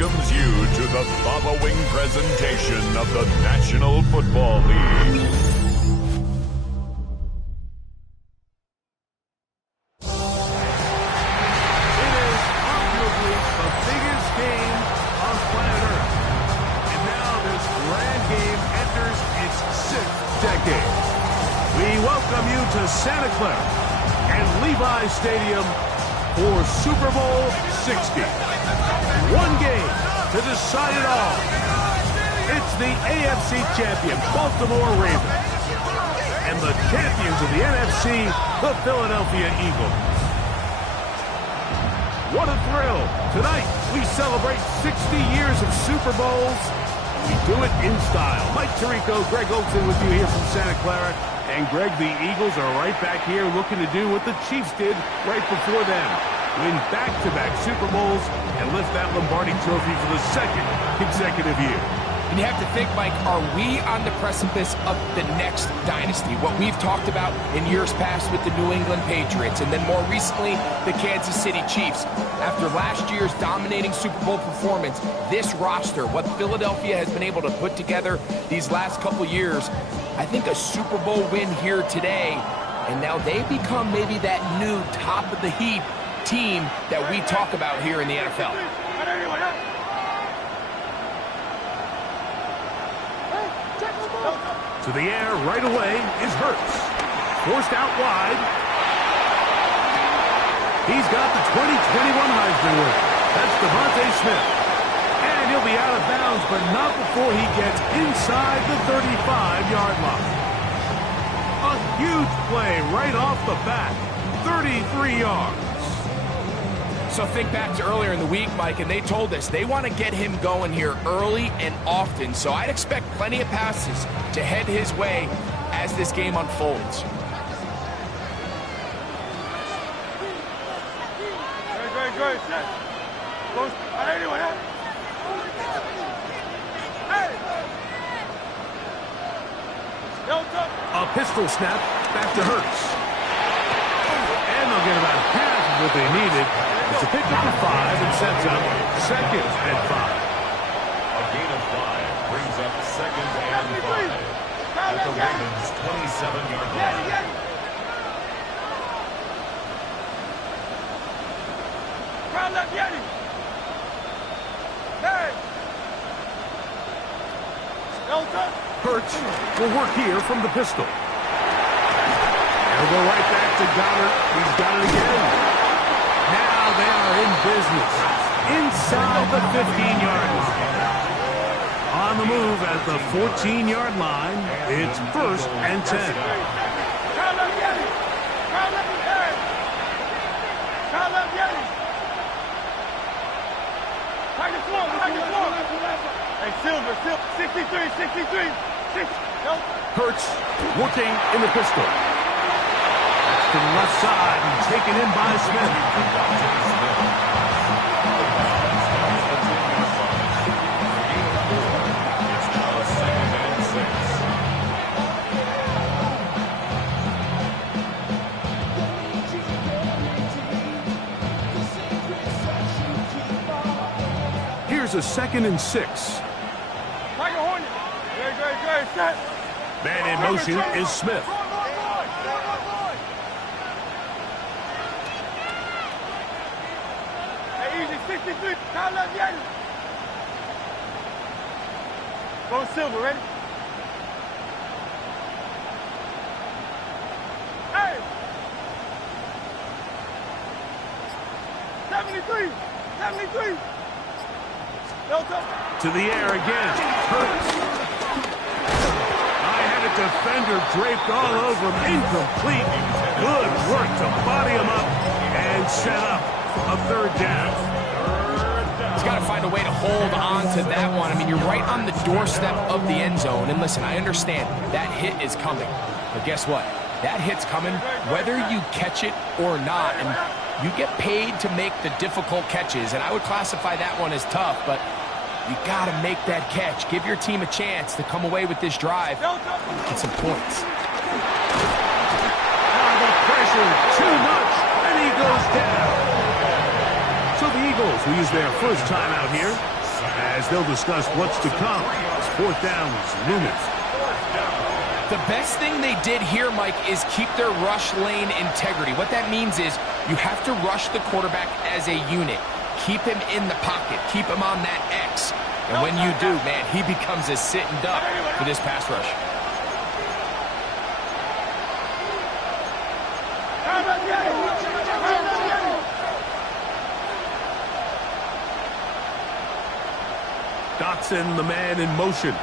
welcomes you to the following presentation of the National Football League. It is arguably the biggest game on planet Earth. And now this grand game enters its 6th decade. We welcome you to Santa Clara and Levi Stadium for Super Bowl 60. One game to decide it all. It's the AFC champion, Baltimore Ravens, and the champions of the NFC, the Philadelphia Eagles. What a thrill. Tonight, we celebrate 60 years of Super Bowls. We do it in style. Mike Tirico, Greg Olson with you here from Santa Clara. And Greg, the Eagles are right back here looking to do what the Chiefs did right before them. Win back-to-back Super Bowls and lift that Lombardi trophy for the 2nd consecutive year. And you have to think, Mike, are we on the precipice of the next dynasty? What we've talked about in years past with the New England Patriots, and then more recently, the Kansas City Chiefs. After last year's dominating Super Bowl performance, this roster, what Philadelphia has been able to put together these last couple years, I think a Super Bowl win here today, and now they become maybe that new top-of-the-heap team that we talk about here in the NFL. To the air right away is Hurts. Forced out wide. He's got the 2021 Heisman winner. That's Devontae Smith. And he'll be out of bounds, but not before he gets inside the 35-yard line. A huge play right off the bat. 33 yards. So think back to earlier in the week, Mike, and they told us they want to get him going here early and often. So I'd expect plenty of passes to head his way as this game unfolds. A pistol snap back to Hurts. And they'll get about half of what they needed. It's a pickup of 5 and sets up 2nd and 5. A gain of 5 brings up 2nd and 5 at the Ravens' 27-yard line. Hurts will work here from the pistol. He'll go right back to Goddard. He's got it again. Now they are in business. Inside the 15-yard line. On the move at the 14-yard line, it's 1st and 10. Hey, Silver, 63. Hurts working in the pistol. To the left side and taken in by Smith. Here's a 2nd and 6. Man in motion is Smith. Go Silver, ready? Hey! 73! To the air again. Hurts. I-handed defender draped all over him. Incomplete. Good work to body him up and set up a 3rd down. He's got to find a way to hold on to that one. I mean, you're right on the doorstep of the end zone. And listen, I understand that hit is coming. But guess what? That hit's coming whether you catch it or not. And you get paid to make the difficult catches. And I would classify that one as tough, but you got to make that catch. Give your team a chance to come away with this drive and get some points. The pressure, too much, and he goes down. So the Eagles will use their first time out here. as they'll discuss what's to come as fourth down is looming. The best thing they did here, Mike, is keep their rush lane integrity. What that means is you have to rush the quarterback as a unit. Keep him in the pocket. Keep him on that X. And when you do, man, he becomes a sitting duck for this pass rush. Dotson, the man in motion.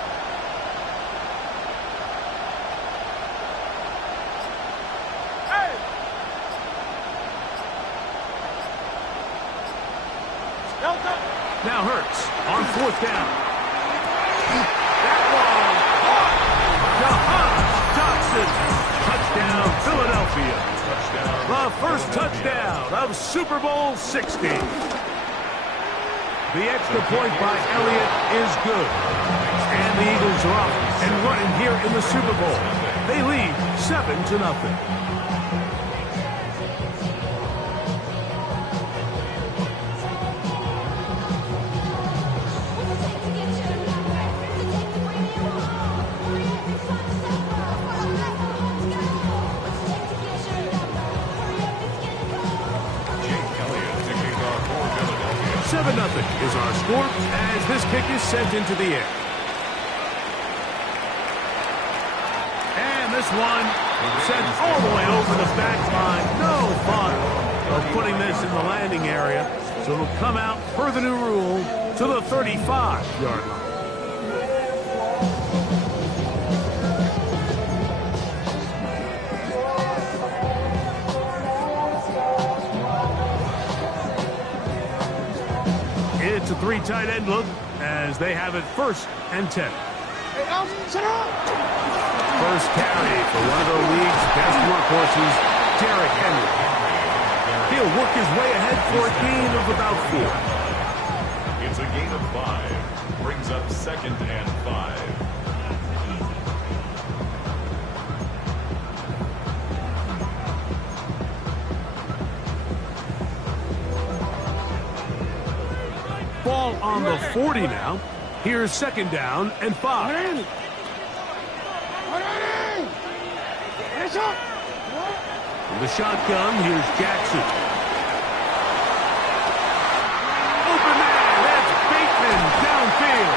Now Hurts on fourth down. That one caught. Dotson. Touchdown, Philadelphia. The first touchdown of Super Bowl 60. The extra point by Elliott is good. And the Eagles are off and running here in the Super Bowl. They lead 7-0. Nothing is our score as this kick is sent into the air. And this one sent all the way over the back line. No fun of putting this in the landing area. So it'll come out per the new rule to the 35-yard line. It's a three tight end look as they have it 1st and 10. First carry for one of the league's best workhorses, Derrick Henry. He'll work his way ahead for a gain of about 4. It's a gain of 5. Brings up 2nd and 5. Ball on the 40 now. Here's 2nd down and 5. In the shotgun, here's Jackson. Open man, that's Bateman downfield.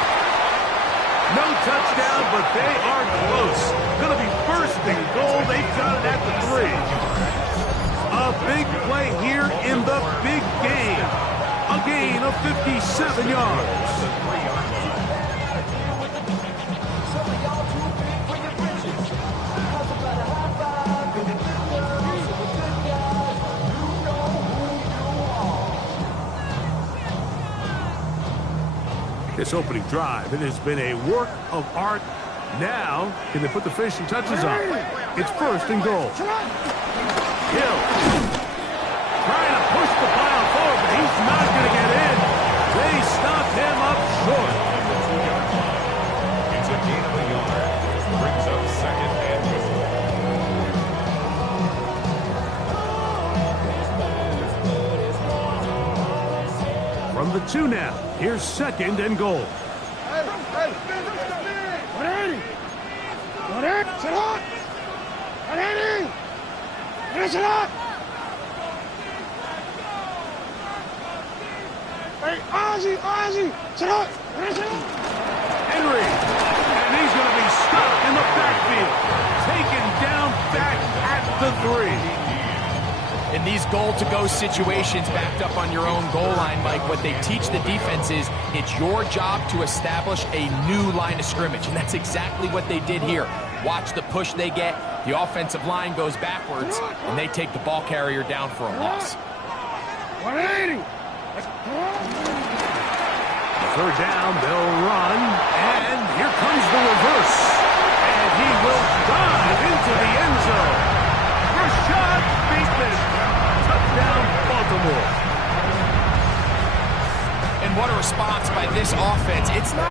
No touchdown, but they are close. Going to be 1st and goal. They've got it at the 3. A big play here in the big game. A gain of 57 yards. This opening drive, it has been a work of art. Now, can they put the finishing touches on? It's 1st and goal. Hill trying to push the pile forward, but he's not going to get in. They stopped him up short. It's a gain of a yard. Brings up 2nd and goal. From the 2 now, here's 2nd and goal. Henry, and he's going to be stopped in the backfield. Taken down back at the 3. In these goal-to-go situations backed up on your own goal line, Mike, what they teach the defense is it's your job to establish a new line of scrimmage, and that's exactly what they did here. Watch the push they get. The offensive line goes backwards, and they take the ball carrier down for a loss. 180. 3rd down, they'll run, and here comes the reverse. And he will dive into the end zone. Rashad Bateman, touchdown Baltimore. And what a response by this offense. It's not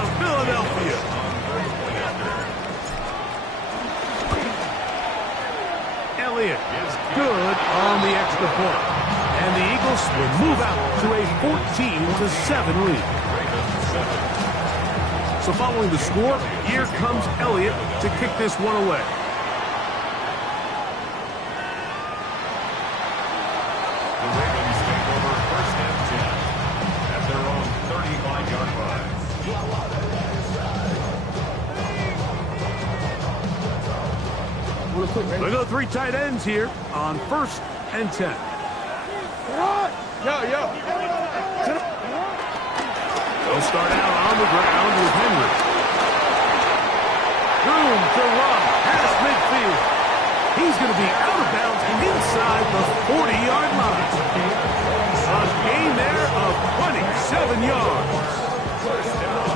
touchdown, Philadelphia. Elliott is good on the extra point. And the Eagles will move out to a 14-7 lead. So following the score, here comes Elliott to kick this one away. The Ravens take over first and 10 at their own 35-yard line. We go three tight ends here on first and 10. They'll start out on the ground with Henry. Room to run past midfield. He's going to be out of bounds inside the 40-yard line. A gain there of 27 yards.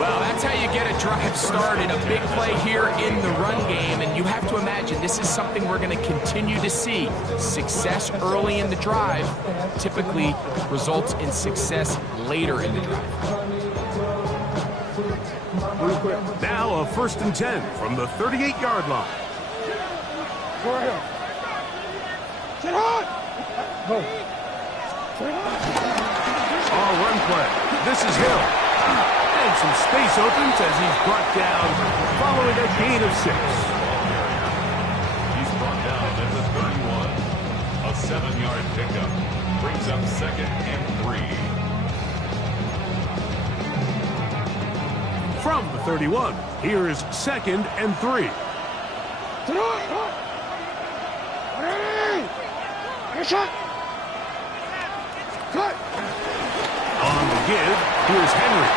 Well, that's how you get a drive started. A big play here in the run game, and you have to imagine this is something we're going to continue to see. Success early in the drive typically results in success later in the drive. Now a first and 10 from the 38-yard line. All run play. This is Hill. And some space opens as he's brought down following a gain of 6. He's brought down at the 31. A 7-yard pickup brings up second and 3. From the 31, here is second and 3. On the give, here's Henry.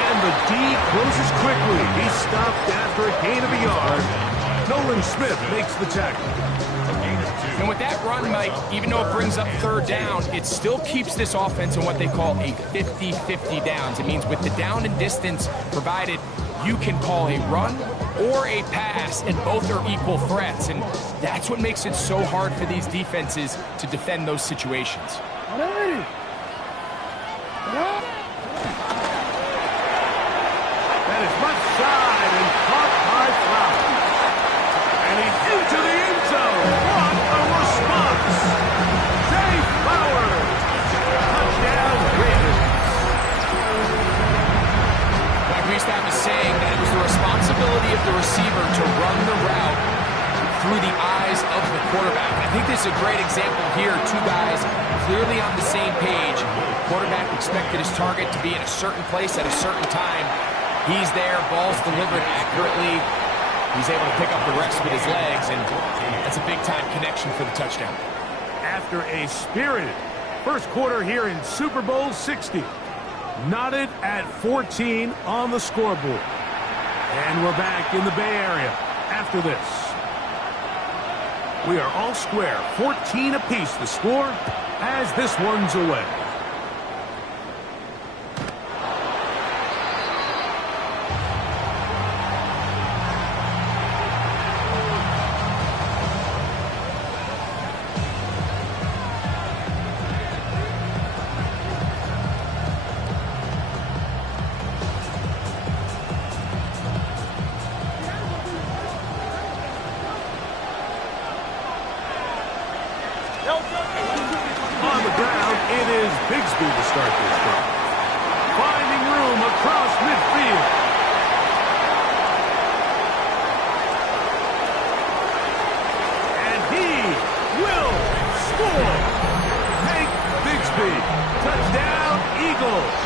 And the D closes quickly. He's stopped after a gain of a yard. Nolan Smith makes the tackle. And with that run, Mike, even though it brings up third down, it still keeps this offense in what they call a 50-50 downs. It means with the down and distance provided, you can call a run or a pass, and both are equal threats. And that's what makes it so hard for these defenses to defend those situations. That is left side and caught by Flowers. And he's into the end zone. What a response. Zay Flowers. Touchdown, Ravens. Like we used to have a saying that it was the responsibility of the receiver to run the route through the eyes of the quarterback. I think this is a great example here. Two guys clearly on the same page. Quarterback expected his target to be in a certain place at a certain time. He's there, ball's delivered accurately. He's able to pick up the rest with his legs, and that's a big-time connection for the touchdown. After a spirited first quarter here in Super Bowl 60, knotted at 14 on the scoreboard. And we're back in the Bay Area after this. We are all square, 14 apiece the score as this one's away. On the ground, it is Bigsby to start this drive. Finding room across midfield. And he will score. Hank Bigsby. Touchdown, Eagles.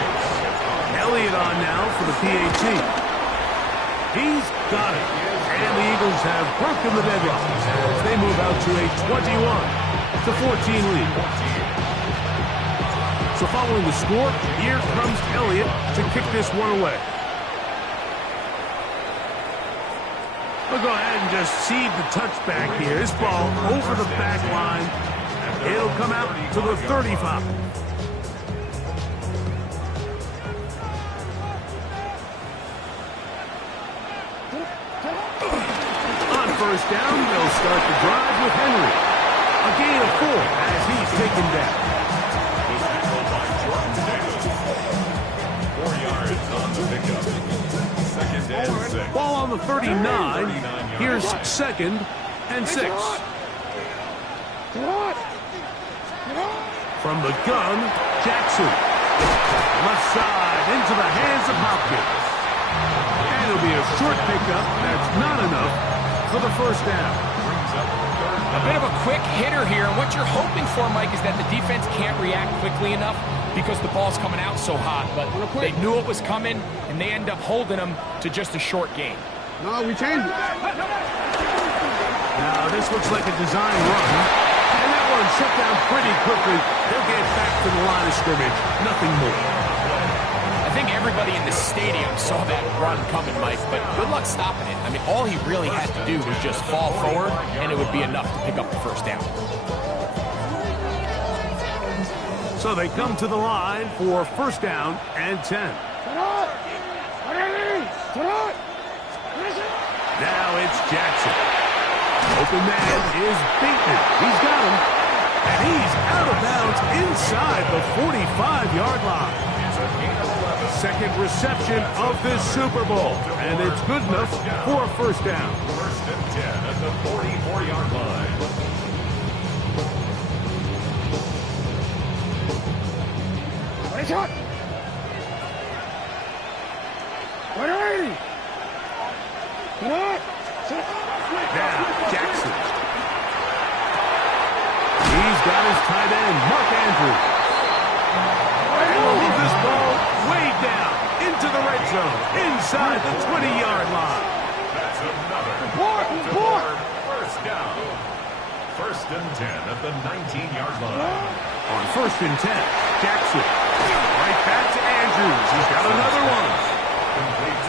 Elliott on now for the PAT. He's got it. And the Eagles have broken the deadlock as they move out to a 21-14 lead. So following the score, here comes Elliott to kick this one away. We'll go ahead and just seed the touchback here. This ball over the back line. It'll come out to the 35. On first down, they'll start the drive with Henry. A gain of 4 as he's taken down. 4 yards on the pickup. Ball on the 39. Here's 2nd and 6. From the gun, Jackson. Left side into the hands of Hopkins. And it'll be a short pickup. That's not enough for the first down. A bit of a quick hitter here. And what you're hoping for, Mike, is that the defense can't react quickly enough because the ball's coming out so hot. But they knew it was coming, and they end up holding them to just a short gain. No, we changed it. Now, this looks like a design run. And that one shut down pretty quickly. They'll get back to the line of scrimmage. Nothing more. I think everybody in the stadium saw that run coming, Mike, but good luck stopping it. I mean, all he really had to do was just fall forward, and it would be enough to pick up the first down. So they come to the line for first down and 10. Now it's Jackson. Open man is Bateman. He's got him. And he's out of bounds inside the 45-yard line. Second reception of this Super Bowl. And it's good enough for a first down. First and 10 at the 44-yard line. Now, Jackson. He's got his tight end, Mark Andrews. And he'll move this ball way down into the red zone, inside the 20-yard line. That's another first down. First and 10 at the 19-yard line. On first and 10, Jackson. Right back to Andrews. He's got another one.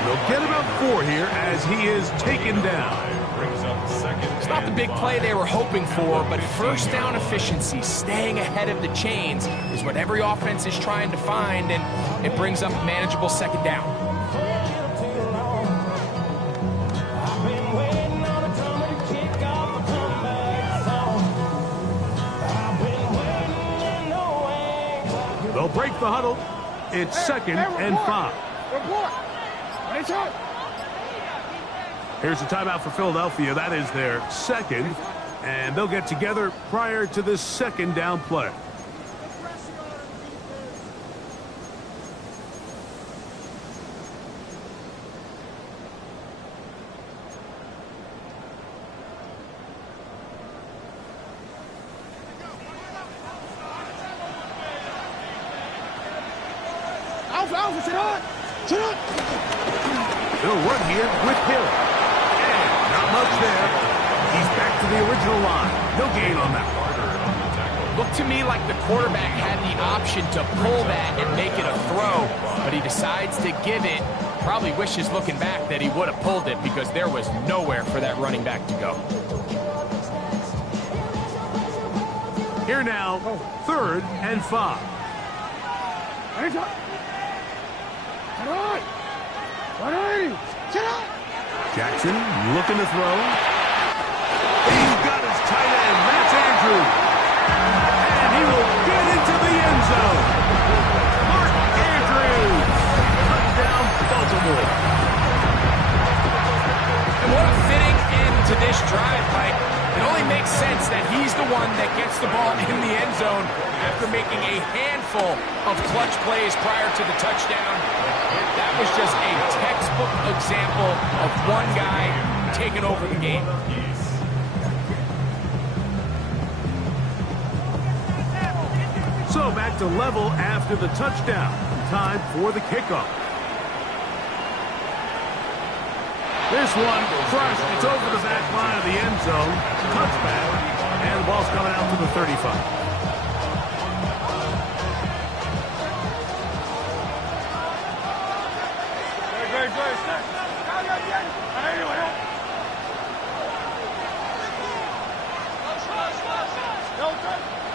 They'll get about 4 here as he is taken down. It's not the big play they were hoping for, but first down efficiency, staying ahead of the chains, is what every offense is trying to find, and it brings up a manageable second down. They'll break the huddle. It's 2nd and 5. Here's a timeout for Philadelphia. That is their second. And they'll get together prior to this second down play. They'll run here with Hill. And not much there. He's back to the original line. No gain on that. Looked to me like the quarterback had the option to pull that and make it a throw, but he decides to give it. Probably wishes looking back that he would have pulled it because there was nowhere for that running back to go. Here now, 3rd and 5. Jackson looking to throw. He's got his tight end, Matt Andrews. And he will get into the end zone. Mark Andrews. Touchdown, Baltimore. And what a fitting end to this drive, Mike. It only makes sense that he's the one that gets the ball in the end zone after making a handful of clutch plays prior to the touchdown. That was just a textbook example of one guy taking over the game. So back to level after the touchdown. Time for the kickoff. This one crushed. It's over the back line of the end zone. Touchback. And the ball's coming out to the 35.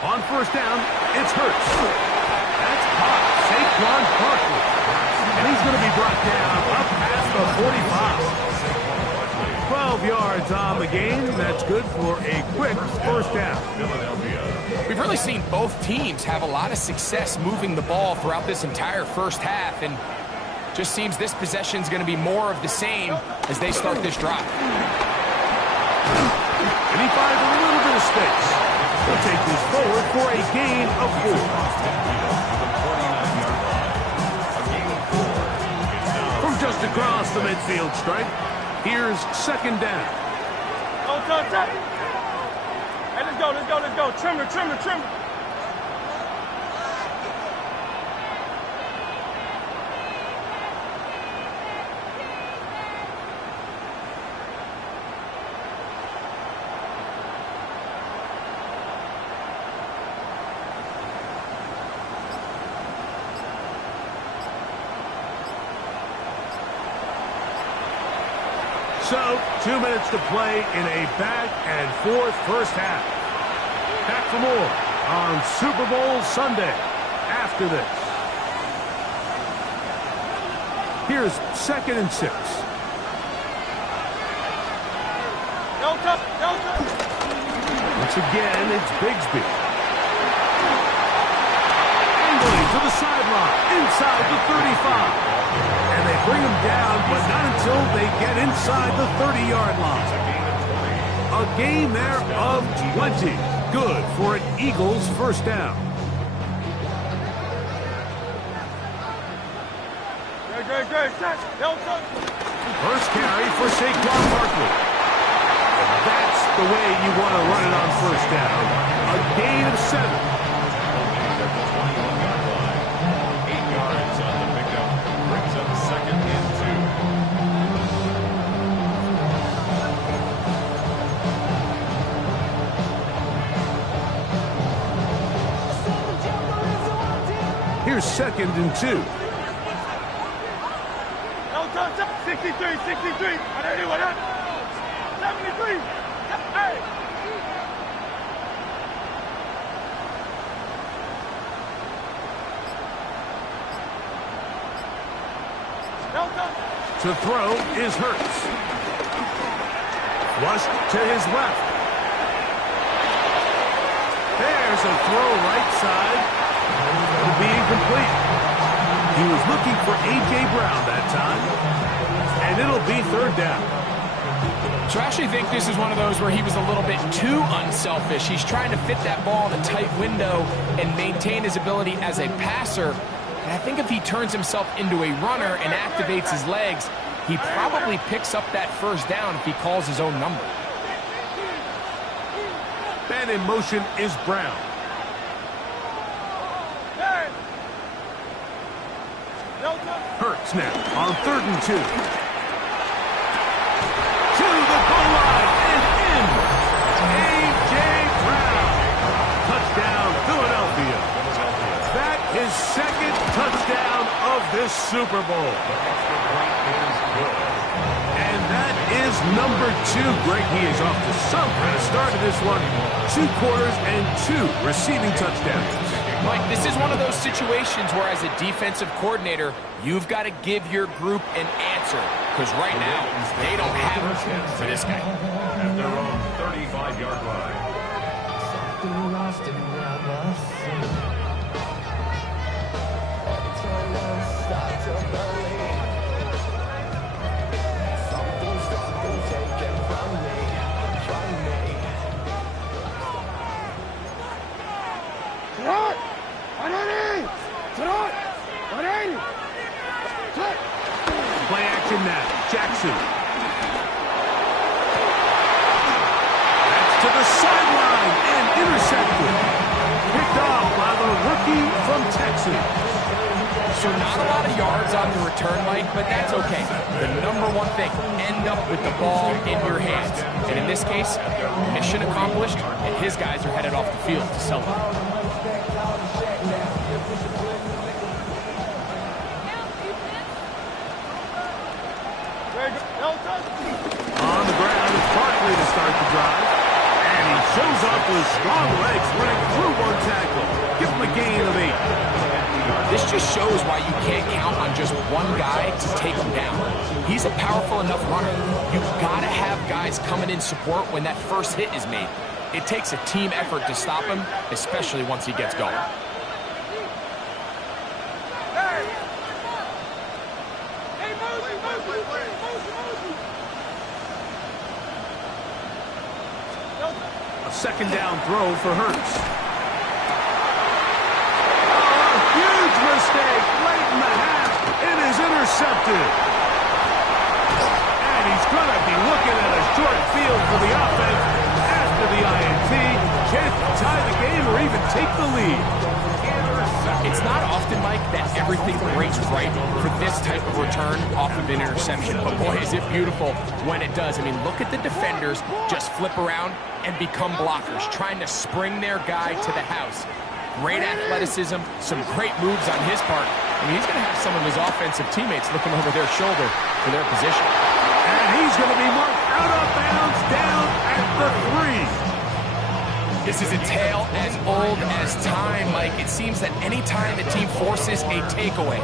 On first down, it's Hurts. That's caught. Saquon Barkley. And he's going to be brought down up past the 45. 12 yards on the game. That's good for a quick first down. We've really seen both teams have a lot of success moving the ball throughout this entire first half, and Just seems this possession is going to be more of the same as they start this drive. And he finds a little bit of space. He'll take this forward for a gain of 4. From just across the midfield stripe, here's second down. Go, touch. Hey, let's go. Trimmer. So, 2 minutes to play in a back-and-forth first half. Back for more on Super Bowl Sunday after this. Here's 2nd and 6. Delta. Once again, it's Bigsby. Angling to the sideline, inside the 35. And they bring him down, but not until they get inside the 30-yard line. A gain there of 20. Good for an Eagles first down. Great. Delta. First carry for Saquon Barkley. That's the way you want to run it on first down. A gain of 7. Here's 2nd and 2. No, touch. 63. What up? 73. Hey. To throw is Hurts. Flushed to his left. There's a throw right side. It'll be incomplete. He was looking for A.J. Brown that time. And it'll be 3rd down. So I actually think this is one of those where he was a little bit too unselfish. He's trying to fit that ball in a tight window and maintain his ability as a passer. And I think if he turns himself into a runner and activates his legs, he probably picks up that first down if he calls his own number. And in motion is Brown. Hurts now on 3rd and 2. To the goal line and in. A.J. Brown. Touchdown, Philadelphia. That is 2nd touchdown of this Super Bowl. And that is number 2. Greg, he is off to some kind of start in this one. 2 quarters and 2 receiving touchdowns. Mike, this is one of those situations where as a defensive coordinator, you've got to give your group an answer. Because right now, they don't have it for this guy. At their own 35-yard line. Play action now. Jackson. That's to the sideline and intercepted. Picked off by the rookie from Texas. So not a lot of yards on the return, Mike, but that's okay. The number one thing, end up with the ball in your hands. And in this case, mission accomplished, and his guys are headed off the field to celebrate. On the ground, it's Barkley to start the drive. And he shows up with strong legs running through one tackle. Give him a gain of 8. This just shows why you can't count on just one guy to take him down. He's a powerful enough runner. You've got to have guys coming in support when that first hit is made. It takes a team effort to stop him, especially once he gets going. A second down throw for Hurts. Oh, a huge mistake late in the half. It is intercepted. And he's going to be looking at a short field for the offense after the INT. Chance to tie the game or even take the lead. It's not often, Mike, that everything breaks right for this type of return off of an interception. But boy, is it beautiful when it does. I mean, look at the defenders just flip around and become blockers, trying to spring their guy to the house. Great athleticism, some great moves on his part. I mean, he's going to have some of his offensive teammates looking over their shoulder for their position. And he's going to be marked out of bounds down at the 3. This is a tale as old as time, Mike. It seems that any time the team forces a takeaway,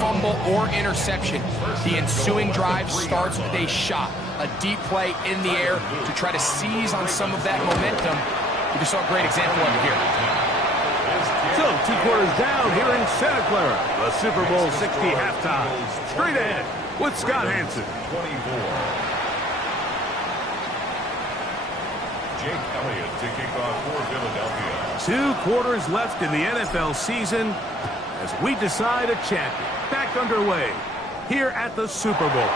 fumble, or interception, the ensuing drive starts with a shot, a deep play in the air to try to seize on some of that momentum. We just saw a great example of it here. So, 2 quarters down here in Santa Clara. The Super Bowl 60 halftime. Straight ahead with Scott Hansen. 24. Jake Elliott to kick off for Philadelphia. 2 quarters left in the NFL season as we decide a champion. Back underway here at the Super Bowl.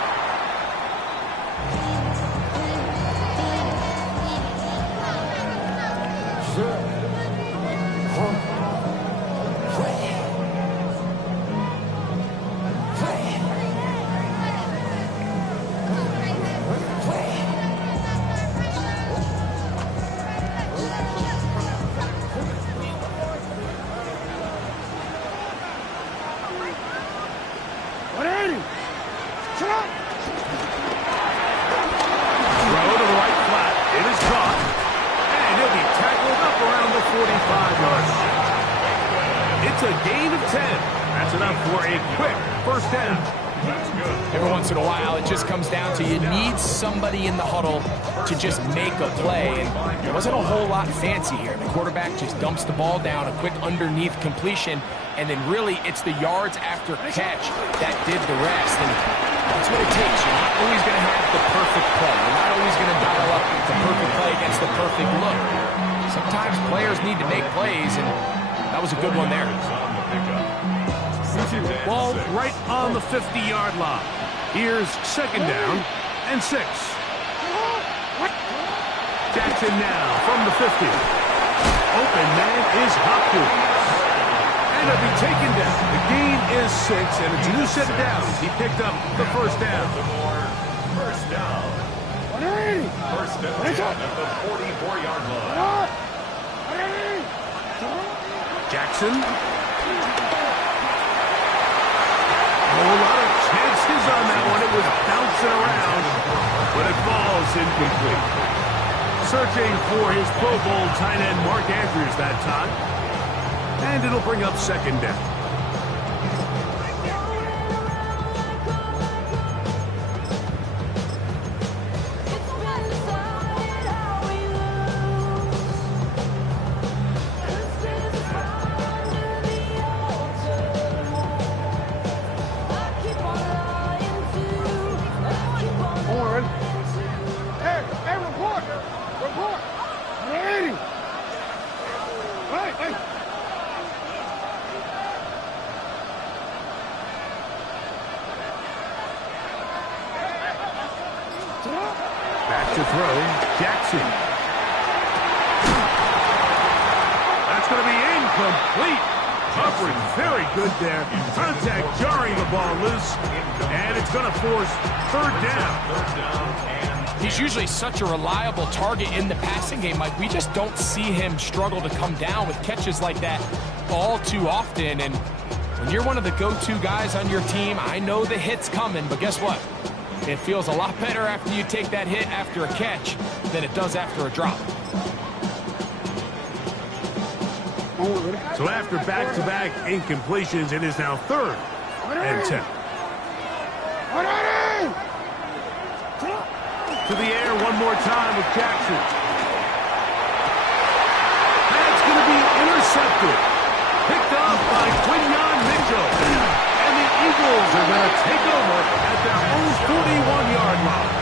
It's a gain of 10. That's enough for a quick first down. Every once in a while, it just comes down to you need somebody in the huddle to just make a play. And there wasn't a whole lot fancy here. The quarterback just dumps the ball down, a quick underneath completion, and then really it's the yards after catch that did the rest. And that's what it takes. You're not always going to have the perfect play. You're not always going to dial up the perfect play against the perfect look. Sometimes players need to make plays, and that was a good one there. Ball right on the 50-yard line. Here's second down and 6. Jackson now from the 50. Open man is Hopkins. And it'll be taken down. The gain is 6, and it's a new set of downs. He picked up the first down. First down. First down at the 44-yard line. Jackson. A whole lot of chances on that one. It was bouncing around, but it falls incomplete. Searching for his Pro Bowl tight end Mark Andrews that time. And it'll bring up second down. Back to throw, Jackson. That's going to be incomplete. Coverage very good there. Contact jarring the ball loose. And it's going to force third down. He's usually such a reliable target in the passing game, Mike. We just don't see him struggle to come down with catches like that all too often. And when you're one of the go-to guys on your team, I know the hit's coming, but guess what? It feels a lot better after you take that hit after a catch than it does after a drop. So after back-to-back incompletions, it is now third and 10. To the air one more time with Jackson. That's going to be intercepted. Picked off by Quinyon Mitchell. And the Eagles are going to take over at their own 41-yard line.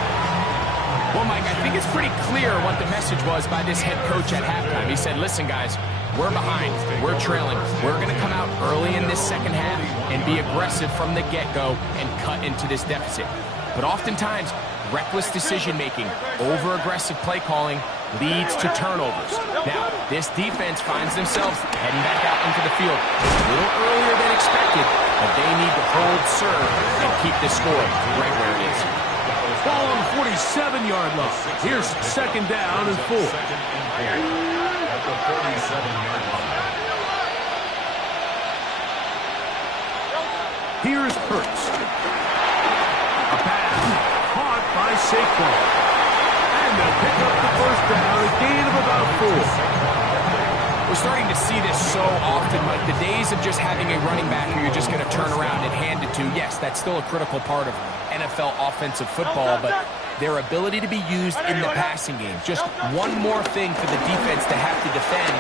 Well, Mike, I think think it's pretty clear what the message was by this head coach at halftime. He said, listen, guys, we're behind. We're trailing. We're going to come out early in this second half and be aggressive from the get-go and cut into this deficit. But oftentimes, reckless decision-making, over-aggressive play calling leads to turnovers. Now, this defense finds themselves heading back out into the field a little earlier than expected, but they need to hold serve and keep the score right where it is. Ball on the 47-yard line. Here's second down and 4. At the 47-yard line. Here's Hurts. A pass caught by Saquon. And they'll pick up the first down, a gain of about 4. We're starting to see this so often, Mike. The days of just having a running back who you're just going to turn around and hand it to, yes, that's still a critical part of NFL offensive football, but their ability to be used in the passing game, just one more thing for the defense to have to defend,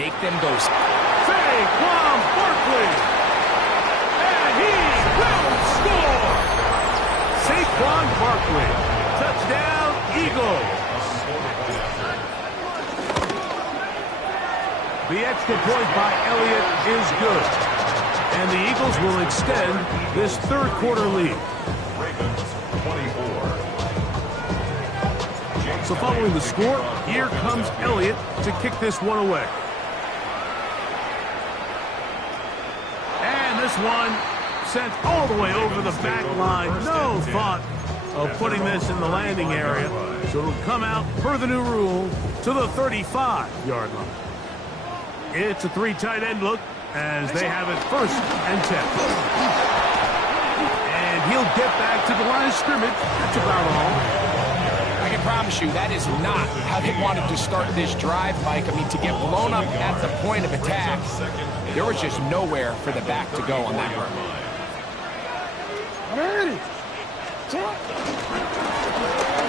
make them go. Saquon Barkley. And he will score. Saquon Barkley. Touchdown, Eagles. The extra point by Elliott is good. And the Eagles will extend this third quarter lead. Ravens 24. So following the score, here comes Elliott to kick this one away. And this one sent all the way over the back line. No thought of putting this in the landing area. So it'll come out per the new rule to the 35-yard line. It's a 3 tight end look as they have it first and 10. And he'll get back to the line of scrimmage. That's about all. I can promise you that is not how they wanted to start this drive, Mike. I mean, to get blown up at the point of attack, there was just nowhere for the back to go on that run.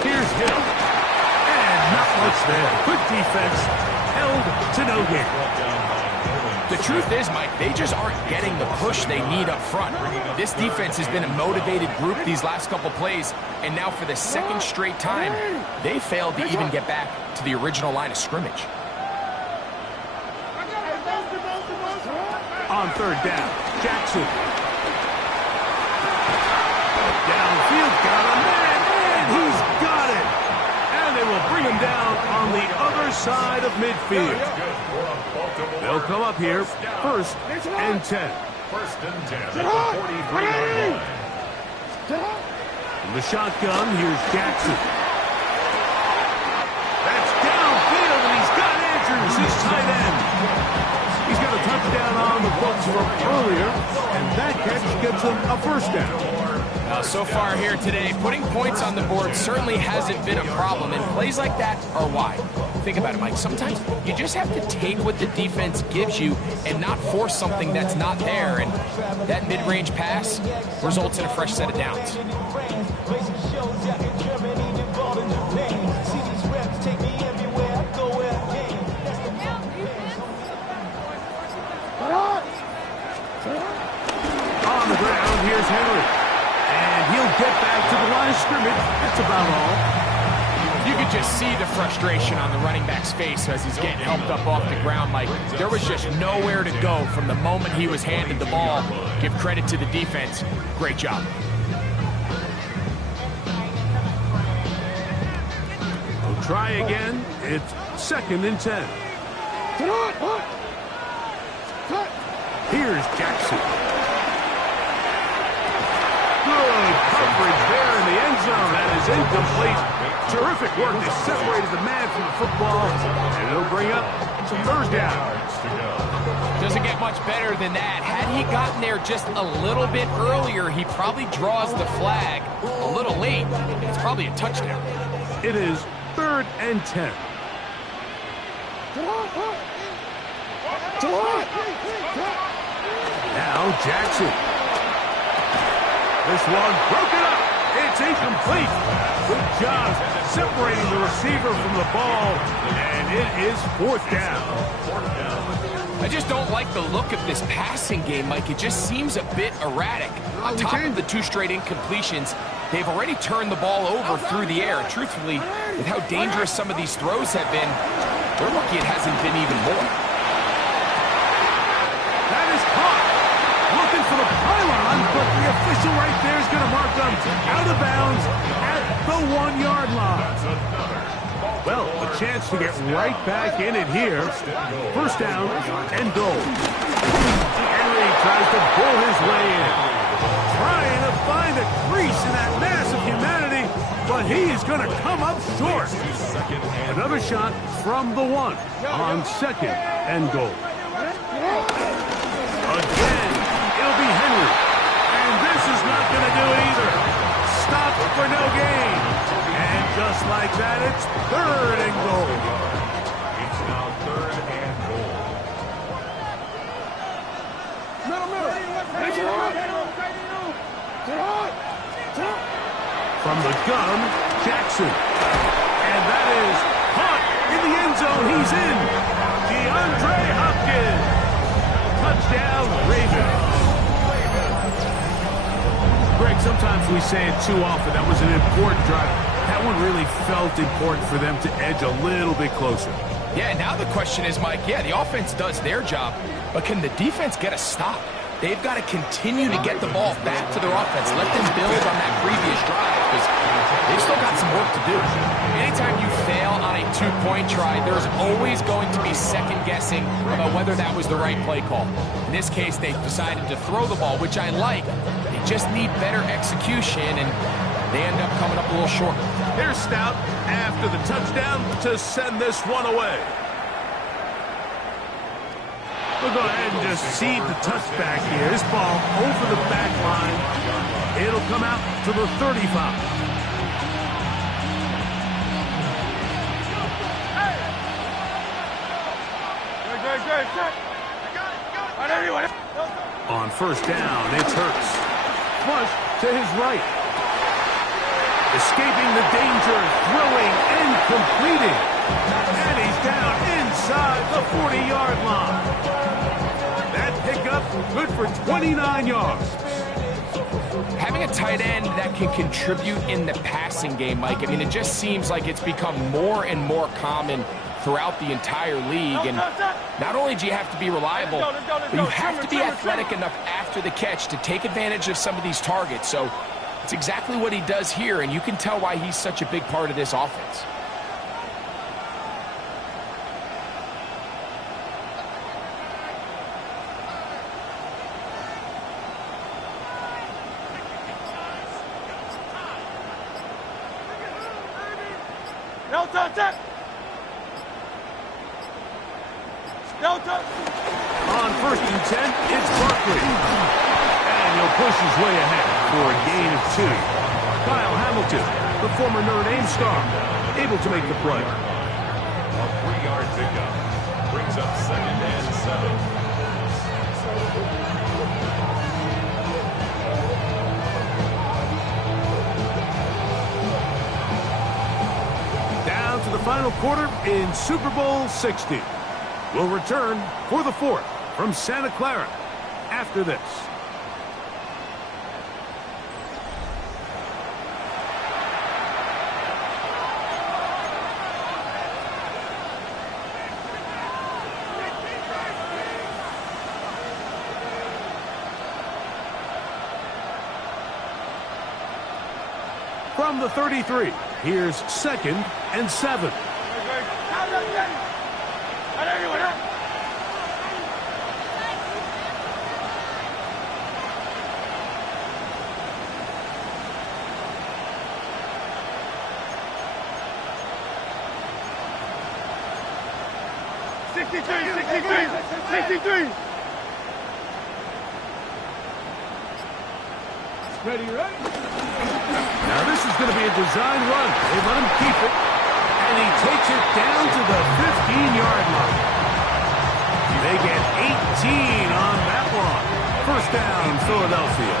Here's Hill. And not much there. Good defense. Held to no gain. The truth is, Mike, they just aren't getting the push they need up front. This defense has been a motivated group these last couple plays, and now for the second straight time, they failed to even get back to the original line of scrimmage. On third down, Jackson. Downfield, got a man, and he's got it. And they will bring him down on the other side of midfield. They'll come up here, first and 10. First and 10 at the 43-yard line. In the shotgun, here's Jackson. That's downfield, and he's got Andrews, his tight end. He's got a touchdown on the books from earlier, and that catch gets him a first down. So far here today, putting points on the board certainly hasn't been a problem, and plays like that are why. Think about it, Mike. Sometimes you just have to take what the defense gives you and not force something that's not there, and that mid-range pass results in a fresh set of downs. On the ground, here's Henry. And he'll get back to the line of scrimmage. That's about all. You could just see the frustration on the running back's face as he's getting helped up off the ground, Mike. There was just nowhere to go from the moment he was handed the ball. Give credit to the defense. Great job. We'll try again. It's second and 10. Here's Jackson. Good coverage there in the end zone. That is incomplete. Terrific work. They separated the man from the football, and it'll bring up some third down. Doesn't get much better than that. Had he gotten there just a little bit earlier, he probably draws the flag a little late. It's probably a touchdown. It is third and 10. Now Jackson. This one broken up. It's incomplete. Good job separating the receiver from the ball, and it is fourth down. I just don't like the look of this passing game, Mike. It just seems a bit erratic. On top of the 2 straight incompletions, they've already turned the ball over through the air. And truthfully, with how dangerous some of these throws have been, they're lucky it hasn't been even more. That is caught. Looking for the pylon, but the official right there is going to mark them out of bounds at the 1-yard line. Well, a chance to get right back in it here. First down and goal. Henry tries to pull his way in. Trying to find a crease in that mass of humanity, but he is going to come up short. Another shot from the 1 on second and goal. Again, it'll be Henry. And this is not going to do it either. Stop for no gain. And just like that, it's third and goal. It's now third and goal. From the gun, Jackson. And that is caught in the end zone. He's in. DeAndre Hopkins. Touchdown, Ravens. Greg, sometimes we say it too often. That was an important drive. That one really felt important for them to edge a little bit closer. Yeah, now the question is, Mike, yeah, the offense does their job, but can the defense get a stop? They've got to continue to get the ball back to their offense. Let them build on that previous drive because they've still got some work to do. Anytime you fail on a two-point try, there's always going to be second-guessing about whether that was the right play call. In this case, they decided to throw the ball, which I like. They just need better execution, and they end up coming up a little short. Here's Stout after the touchdown to send this one away. We'll go ahead and just seed the touchback here. This ball over the back line. It'll come out to the 35. On first down, it's Hurts. Flush to his right. Escaping the danger, throwing and completing. And he's down inside the 40-yard line. That pickup good for 29 yards. Having a tight end that can contribute in the passing game, Mike, I mean, it just seems like it's become more and more common throughout the entire league. And not only do you have to be reliable, but you have to be athletic enough after the catch to take advantage of some of these targets. So it's exactly what he does here, and you can tell why he's such a big part of this offense. On first and 10, it's Barkley. And he'll push his way ahead for a gain of 2. Kyle Hamilton, the former Notre Dame star, able to make the play. A 3-yard pickup brings up second and 7. To the final quarter in Super Bowl 60. We'll return for the 4th from Santa Clara after this. From the 33, here's second and 7. Ready, right? Now this is going to be a design run. They let him keep it, and he takes it down to the 15-yard line. They get 18 on that one. First down, Philadelphia.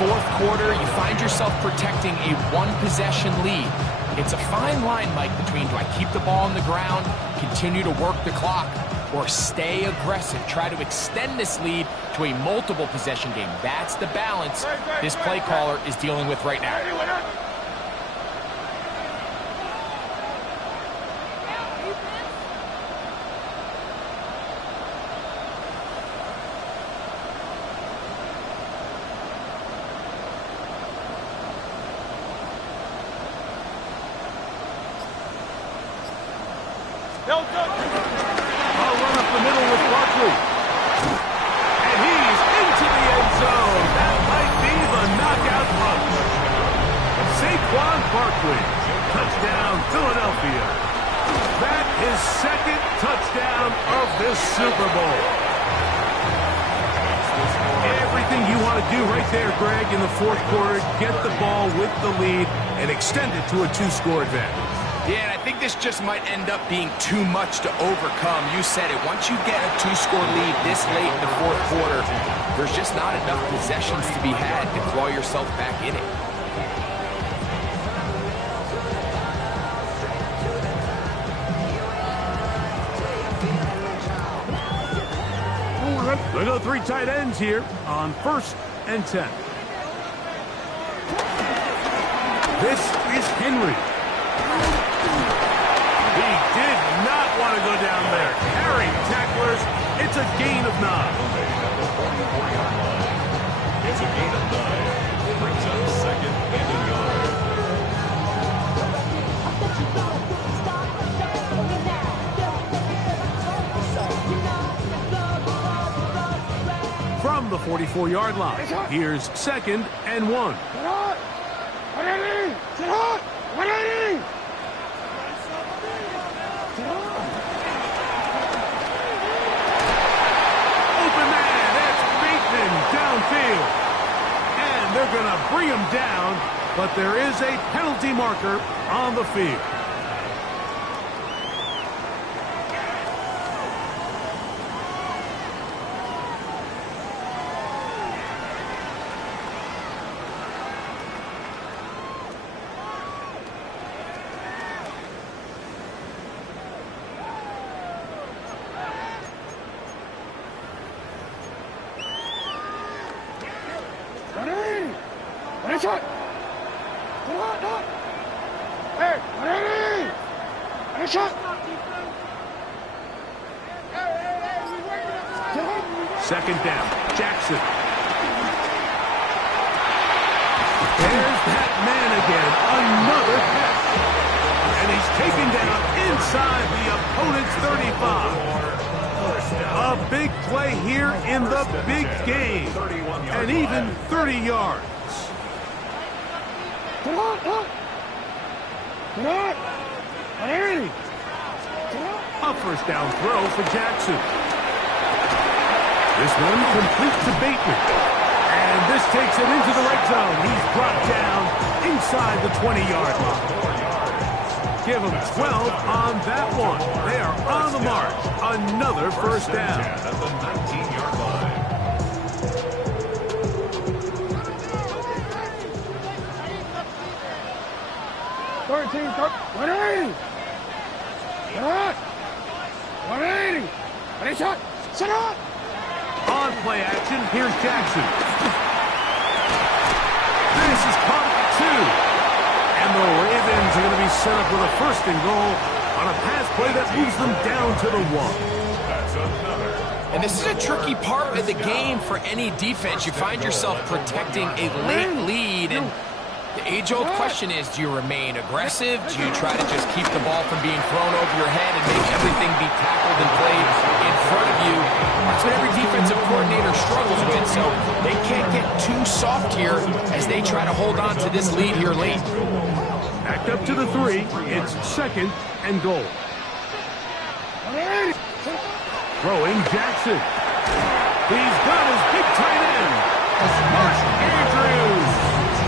Fourth quarter, you find yourself protecting a one-possession lead. It's a fine line, Mike, between do I keep the ball on the ground, continue to work the clock, or stay aggressive, try to extend this lead, to a multiple possession game. That's the balance this play caller is dealing with right now. I'll run up the middle with Barkley. And he's into the end zone. That might be the knockout punch. Saquon Barkley. Touchdown, Philadelphia. That is second touchdown of this Super Bowl. Everything you want to do right there, Greg, in the fourth quarter, get the ball with the lead and extend it to a two-score advantage. Yeah, and I think this just might end up being too much to overcome. You said it. Once you get a two-score lead this late in the fourth quarter, there's just not enough possessions to be had to claw yourself back in it. They go three tight ends here on 1st and 10. This is Henry. He did not want to go down there. Carrying tacklers. It's a gain of 9. It's a gain of 9. Brings up second and a yard. From the 44-yard line, here's 2nd and 1. Open man, that's Bateman downfield. And they're going to bring him down, but there is a penalty marker on the field. Second down, Jackson. There's that man again, another catch. And he's taken down inside the opponent's 35. A big play here in the big game. And even 30 yards. A first down throw for Jackson. This one complete to Bateman. And this takes him into the red zone. He's brought down inside the 20-yard line. Give him 12 on that one. They are on the march. Another first down. At the 19-yard line. 180. 180. Ready, shot. Set up. On play action, here's Jackson. This is caught at 2. And the Ravens are going to be set up with a 1st and goal on a pass play that moves them down to the 1. That's another. And this is a tricky part of the game for any defense. You find yourself protecting a late lead, and the age-old question is, do you remain aggressive? Do you try to just keep the ball from being thrown over your head and make everything be tackled and played in front of you? That's what every defensive coordinator struggles with, so they can't get too soft here as they try to hold on to this lead here late. Backed up to the 3. It's 2nd and goal. Throwing Jackson. He's got his big tight end. Mark Andrews.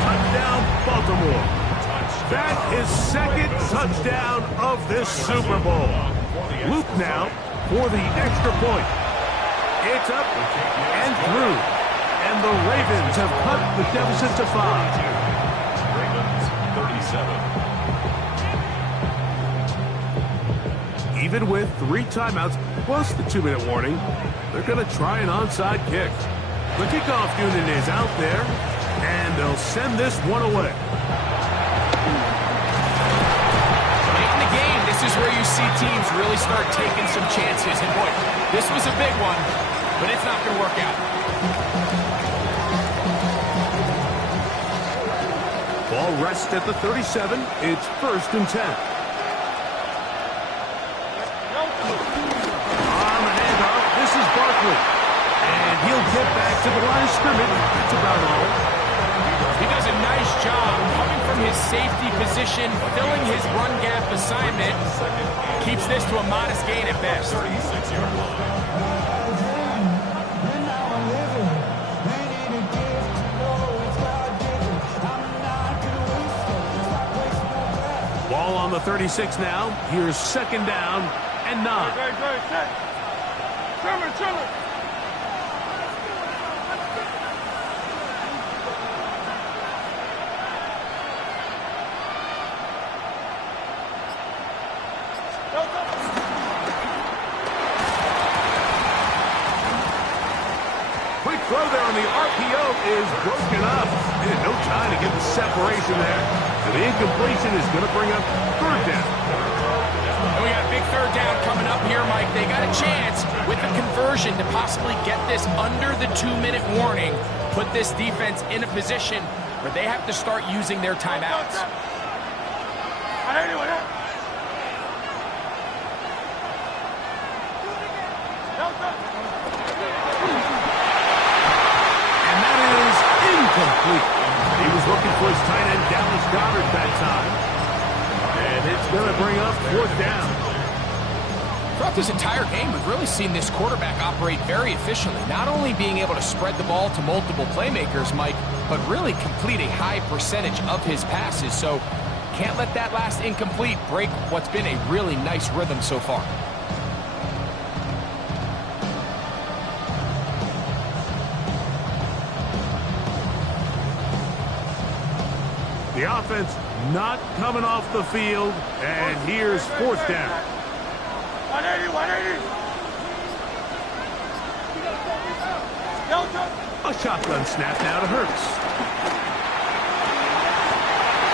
Touchdown, Baltimore. That is 2nd touchdown of this Super Bowl. Luke now for the extra point. It's up and through. And the Ravens have cut the deficit to 5. Ravens 37. Even with 3 timeouts plus the 2-minute warning, they're going to try an onside kick. The kickoff unit is out there, and they'll send this one away. Late in the game, this is where you see teams really start taking some chances. And boy, this was a big one, but it's not going to work out. Ball rests at the 37. It's 1st and 10. On the handoff, this is Barkley. And he'll get back to the line of scrimmage. That's about all. He does a nice job coming from his safety position, filling his run gap assignment. Keeps this to a modest gain at best. 36-yard line. Ball on the 36 now. Here's 2nd down and 9. Quick throw there on the RPO is broken up. And no time to get the separation there. So the incompletion is going to bring up 3rd down. And we got a big 3rd down coming up here, Mike. They got a chance with the conversion to possibly get this under the 2-minute warning, put this defense in a position where they have to start using their timeouts. And that is incomplete. He was looking for his tight end, Dallas Goedert, that time. And it's going to bring up 4th down. Throughout this entire game, we've really seen this quarterback operate very efficiently, not only being able to spread the ball to multiple playmakers, Mike, but really complete a high percentage of his passes. So can't let that last incomplete break what's been a really nice rhythm so far. The offense not coming off the field, and here's 4th down. 180, 180. A shotgun snap now to Hurts.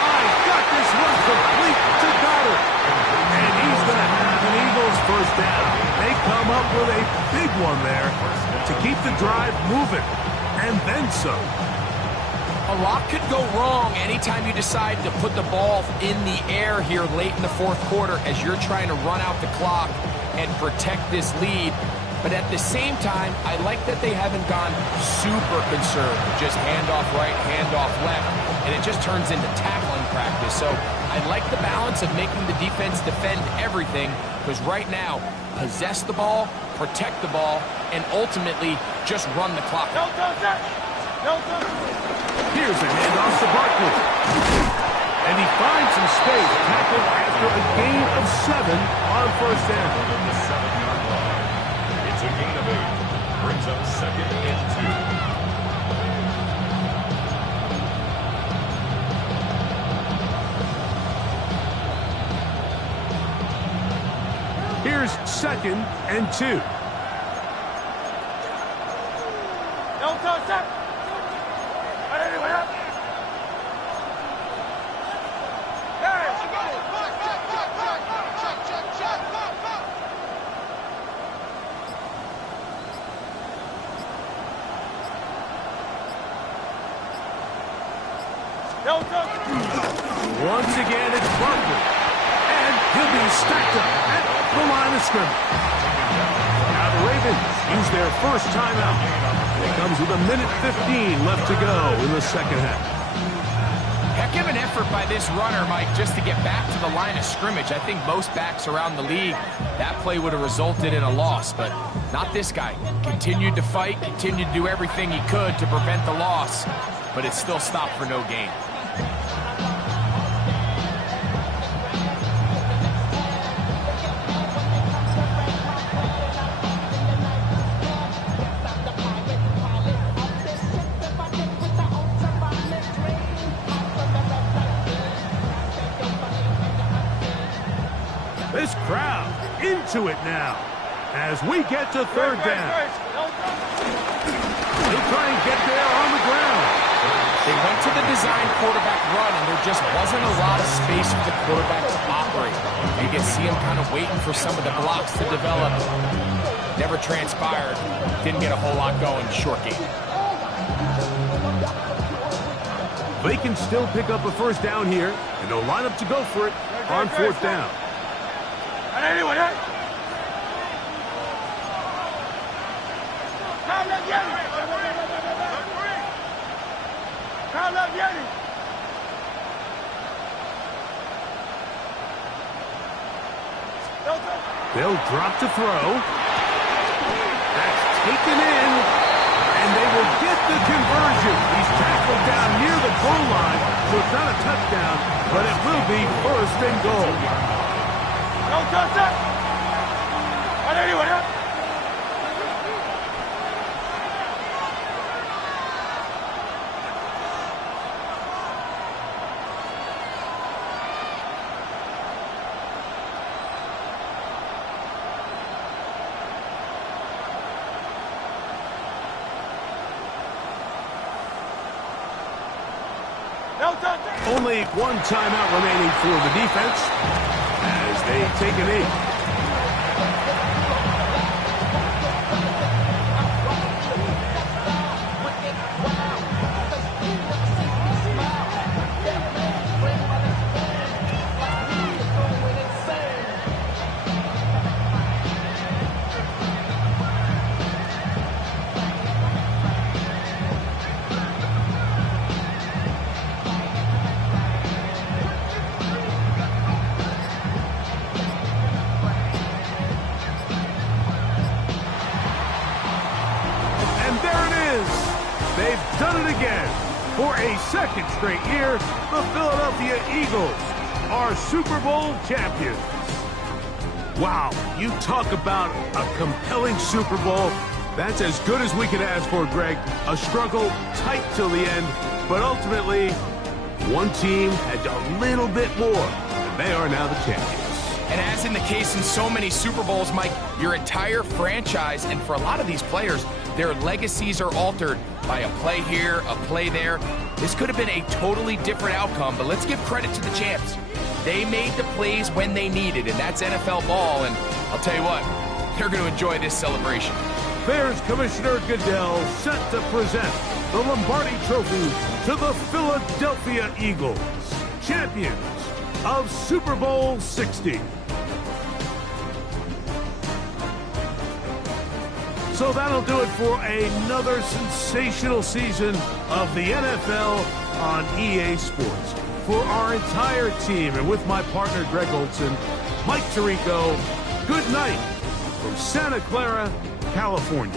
I got this one complete to Goddard. And he's going to have an Eagles 1st down. They come up with a big one there to keep the drive moving. And then some. A lot could go wrong anytime you decide to put the ball in the air here late in the 4th quarter as you're trying to run out the clock and protect this lead. But at the same time, I like that they haven't gone super conserved. Just handoff right, handoff left, and it just turns into tackling practice. So I like the balance of making the defense defend everything, because right now, possess the ball, protect the ball, and ultimately just run the clock out. Here's a handoff to Barkley. And he finds some space, tackled after a gain of 7 on 1st down. The 7-yard line. It's a gain of 8. Brings up 2nd and 2. Here's 2nd and 2. Once again, it's Barkley. And he'll be stacked up at the line of scrimmage. Now the Ravens use their 1st timeout. It comes with 1:15 left to go in the 2nd half. Heck of an effort by this runner, Mike, just to get back to the line of scrimmage. I think most backs around the league, that play would have resulted in a loss, but not this guy. Continued to fight, continued to do everything he could to prevent the loss, but it still stopped for no gain. This crowd into it now as we get to 3rd down. They try and get there on the ground. They went to the design quarterback run, and there just wasn't a lot of space for the quarterback to operate. You can see him kind of waiting for some of the blocks to develop. Never transpired. Didn't get a whole lot going. Short game. They can still pick up a first down here, and they'll line up to go for it on fourth down. They'll drop to throw. That's taken in, and they will get the conversion. He's tackled down near the goal line, so it's not a touchdown, but it will be first and goal. Only one timeout remaining for the defense as they take a knee. They've done it again. For a second straight year, the Philadelphia Eagles are Super Bowl champions. Wow, you talk about a compelling Super Bowl. That's as good as we could ask for, Greg. A struggle tight till the end, but ultimately, one team had a little bit more, and they are now the champions. And as in the case in so many Super Bowls, Mike, your entire franchise, and for a lot of these players, their legacies are altered by a play here, a play there. This could have been a totally different outcome, but let's give credit to the champs. They made the plays when they needed, and that's NFL ball, and I'll tell you what, they're going to enjoy this celebration. Bears Commissioner Goodell set to present the Lombardi Trophy to the Philadelphia Eagles, champions of Super Bowl 60. So that'll do it for another sensational season of the NFL on EA Sports. For our entire team and with my partner Greg Olson, Mike Tirico, good night from Santa Clara, California.